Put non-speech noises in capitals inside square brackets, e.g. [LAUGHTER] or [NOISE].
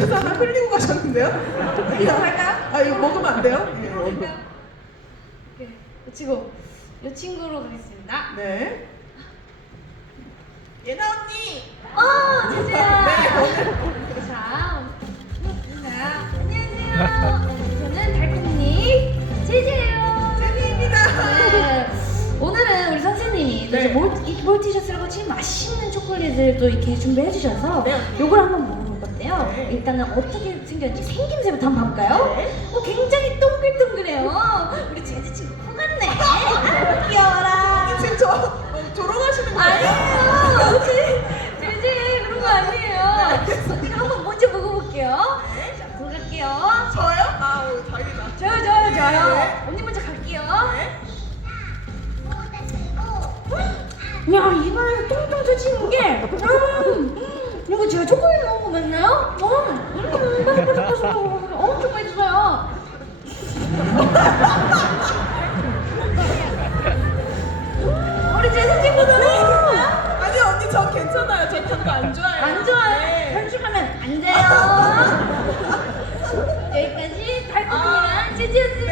주사 하나 흘리고 가셨는데요? 이거 할까요? 아 이거 먹으면 안 돼요? 예. 할까요? 오케이. 이 친구, 이 친구로 가겠습니다. 네. 예나 언니. 어, 제재야. [LAUGHS] 네. 자, 자, 안녕하세요. 저는 달콤니 제재예요. 제니입니다. 네. 오늘은 우리 선생님이 또 네. 이제 몰, 이 몰티셔츠라고 제일 맛있는 초콜릿을 또 이렇게 준비해 주셔서 네. 요걸 한번 먹어 네. 일단은 어떻게 생겼는지 생김새부터 한번 봐볼까요? 네. 어, 굉장히 동글동글해요. 우리 제재 친구 코 같네. 아, 귀여워라. 지금 저 어, 졸업하시는 거예요? 아니에요. 제, 제재 그런 거 아니에요. 제가 한번 먼저 먹어볼게요. 자, 들어갈게요. 저요? 아우 다행이다. 저요, 저요, 저요. 네. 언니 먼저 갈게요. 네. 야, 입안에서 통통 터지는 게, 맛있어요? 음, 음, 맛있게 생겼어. 엄청 맛있어요. 우리 재수 친구들은 아니 언니 저 괜찮아요. 저 그런 거안 좋아해요. 안 좋아요. 네. 편식하면 안 돼요. 여기까지 달콤이랑 치즈